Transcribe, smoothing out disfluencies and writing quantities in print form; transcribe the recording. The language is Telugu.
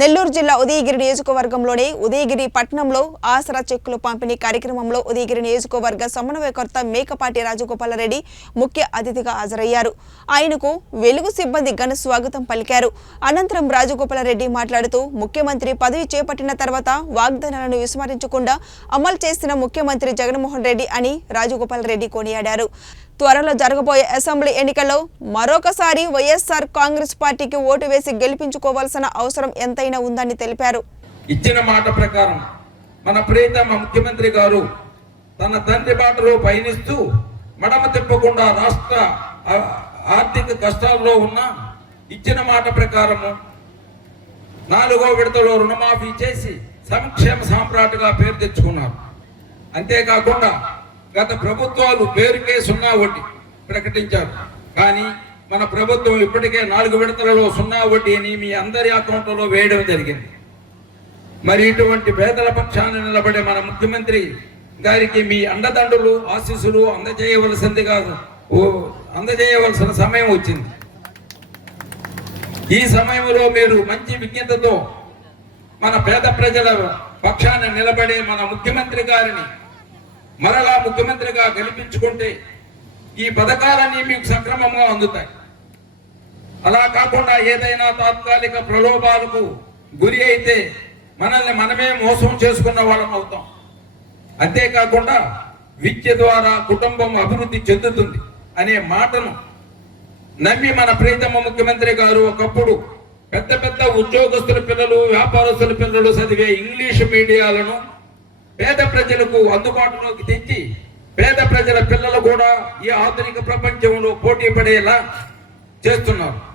నెల్లూరు జిల్లా ఉదయగిరి నియోజకవర్గంలోని ఉదయగిరి పట్టణంలో ఆసరా చెక్కులు పంపిణీ కార్యక్రమంలో ఉదయగిరి నియోజకవర్గ సమన్వయకర్త మేకపాటి రాజగోపాలరెడ్డి ముఖ్య అతిథిగా హాజరయ్యారు. ఆయనకు వెలుగు సిబ్బంది ఘన స్వాగతం పలికారు. అనంతరం రాజగోపాలరెడ్డి మాట్లాడుతూ ముఖ్యమంత్రి పదవి చేపట్టిన తర్వాత వాగ్దానాలను విస్మరించకుండా అమలు చేసిన ముఖ్యమంత్రి జగన్మోహన్ రెడ్డి అని రాజగోపాలరెడ్డి కొనియాడారు. త్వరలో జరగబోయే అసెంబ్లీ ఎన్నికల్లో మరొకసారి వైఎస్ఆర్ కాంగ్రెస్ పార్టీకి ఓటు వేసి గెలిపించుకోవాల్సిన అవసరం ఎంతైనా ఉందని తెలిపారు. ఇచ్చిన మాట ప్రకారం మన ప్రియతమ ముఖ్యమంత్రి గారు తన తండ్రి బాటలో పయనిస్తూ మడమ తిప్పకుండా రాష్ట్ర ఆర్థిక కష్టాల్లో ఉన్న ఇచ్చిన మాట ప్రకారము 4వ విడతలో రుణమాఫీ చేసి సంక్షేమ సామ్రాట్గా పేరు తెచ్చుకున్నారు. అంతేకాకుండా గత ప్రభుత్వాలు పేరుకే 0 వడ్డీ ప్రకటించారు. కానీ మన ప్రభుత్వం ఇప్పటికే 4 విడతలలో 0 వడ్డీని మీ అందరి అకౌంట్లో వేయడం జరిగింది. మరి ఇటువంటి పేదల పక్షాన నిలబడే మన ముఖ్యమంత్రి గారికి మీ అండదండలు ఆశీస్సులు అందజేయవలసిన సమయం వచ్చింది. ఈ సమయంలో మీరు మంచి విజ్ఞతతో మన పేద ప్రజల పక్షాన నిలబడే మన ముఖ్యమంత్రి గారిని మరలా ముఖ్యమంత్రిగా గెలిపించుకుంటే ఈ పథకాలన్నీ మీకు సక్రమంగా అందుతాయి. అలా కాకుండా ఏదైనా తాత్కాలిక ప్రలోభాలకు గురి అయితే మనల్ని మనమే మోసం చేసుకున్న వాళ్ళం అవుతాం. అంతేకాకుండా విద్య ద్వారా కుటుంబం అభివృద్ధి చెందుతుంది అనే మాటను నమ్మి మన ప్రియతమ ముఖ్యమంత్రి గారు ఒకప్పుడు పెద్ద పెద్ద ఉద్యోగస్తుల పిల్లలు, వ్యాపారస్తుల పిల్లలు చదివే ఇంగ్లీష్ మీడియాలను పేద ప్రజలకు అందుబాటులోకి తెచ్చి పేద ప్రజల పిల్లలు కూడా ఈ ఆధునిక ప్రపంచంలో పోటీ పడేలా చేస్తున్నారు.